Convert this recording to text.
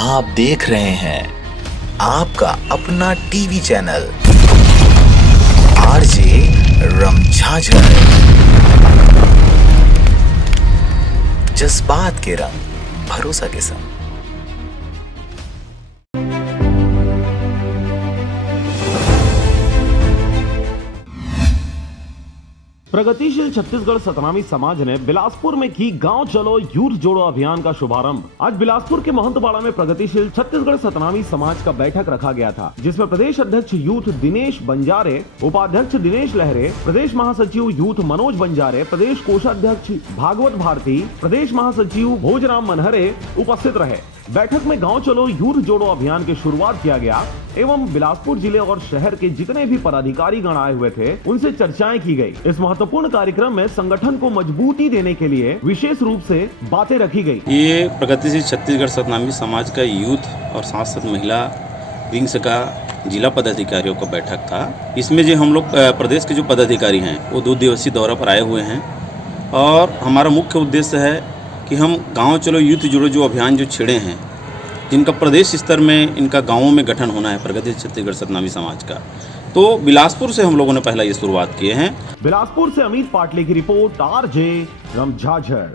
आप देख रहे हैं आपका अपना टीवी चैनल आरजे रमझाझर, जज्बात के रंग भरोसा के संग। प्रगतिशील छत्तीसगढ़ सतनामी समाज ने बिलासपुर में की गांव चलो यूथ जोड़ो अभियान का शुभारंभ। आज बिलासपुर के महंतवाड़ा में प्रगतिशील छत्तीसगढ़ सतनामी समाज का बैठक रखा गया था, जिसमें प्रदेश अध्यक्ष यूथ दिनेश बंजारे, उपाध्यक्ष दिनेश लहरे, प्रदेश महासचिव यूथ मनोज बंजारे, प्रदेश कोषाध्यक्ष भागवत भारती, प्रदेश महासचिव भोजराम मनहरे उपस्थित रहे। बैठक में गांव चलो यूथ जोड़ो अभियान की शुरुआत किया गया एवं बिलासपुर जिले और शहर के जितने भी पदाधिकारी गण आए हुए थे उनसे चर्चाएं की गई। इस महत्वपूर्ण कार्यक्रम में संगठन को मजबूती देने के लिए विशेष रूप से बातें रखी गई। ये प्रगतिशील छत्तीसगढ़ सतनामी समाज का यूथ और साथ साथ महिला विंग्स का जिला पदाधिकारियों का बैठक था। इसमें जो हम लोग प्रदेश के जो पदाधिकारी हैं वो 2 दिवसीय दौरे पर आए हुए हैं और हमारा मुख्य उद्देश्य है कि हम गांव चलो यूथ जोड़ो जो अभियान जो छिड़े हैं, जिनका प्रदेश स्तर में इनका गांवों में गठन होना है प्रगतिशील छत्तीसगढ़ सतनामी समाज का, तो बिलासपुर से हम लोगों ने पहला ये शुरुआत किए हैं। बिलासपुर से अमित पाटले की रिपोर्ट, आरजे रमझाझर।